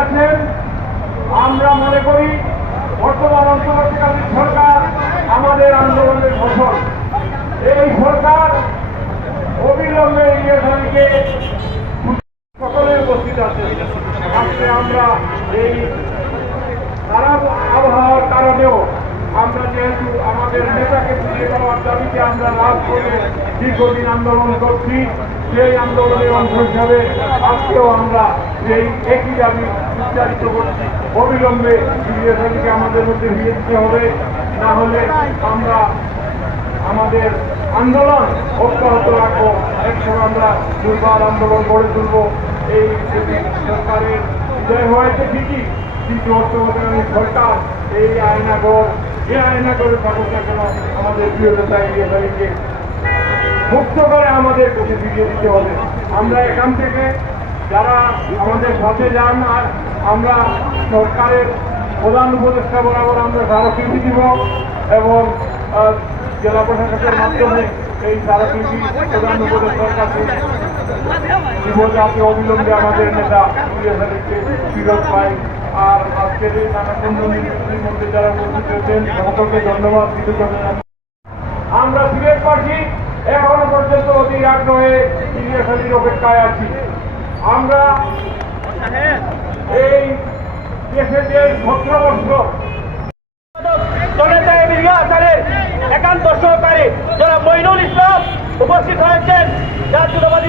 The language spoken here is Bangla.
আছেন। আমরা মনে করি বর্তমান অন্তর্বর্তীকালীন সরকার আমাদের আন্দোলনের ফসল। এই সরকার অবিলম্বে ইংরেজকে সকলে উপস্থিত আছে। আজকে আমরা এই খারাপ আবহাওয়ার কারণেও আমরা যেহেতু আমাদের নেতাকে ফিরিয়ে দেওয়ার দাবিতে আমরা লাভ করে দীর্ঘদিন আন্দোলন করছি, সেই আন্দোলনের অংশ হিসাবে আজকেও আমরা সেই একই দাবি উচ্চারিত করছি অবিলম্বে ইংরেজকে আমাদের মধ্যে ফিরিয়ে দিতে হবে। না হলে আমরা আমাদের আন্দোলন অব্যাহত রাখব। একসময় আমরা দুর্বার আন্দোলন গড়ে তুলব। এই সরকারের বিজয় হয়েছে ঠিকই, কিন্তু অর্থমন্ত্রী সরকার এই আয়নাগর এই আয়নাগরে থাকুক না কেন আমাদের নেতা ইয়ে মুক্ত করে আমাদের কাছে ফিরিয়ে দিতে হবে। আমরা এখান থেকে যারা আমাদের সাথে যান আর আমরা সরকারের প্রধান উপদেষ্টা বরাবর আমরা স্মারকলিপি দিব এবং জেলা প্রশাসকের মাধ্যমে এই স্মারকলিপি প্রধান উপদেষ্টার কাছে দিব অবিলম্বে আমাদের নেতা ফিরত পায় আর আজকের এই নানান মধ্যে যারা উপস্থিত হয়েছেন, সকলকে ধন্যবাদ। আমরা সিলেটবাসী এখনও পর্যন্ত অতি আগ্রহে ইলিয়াসালির অপেক্ষায় আছি আমরা এই দেশের যে ভদ্রবস্ত্র একান্ত সহকারী যারা মইনুল ইসলাম উপস্থিত হয়েছেন। জাতীয়তাবাদী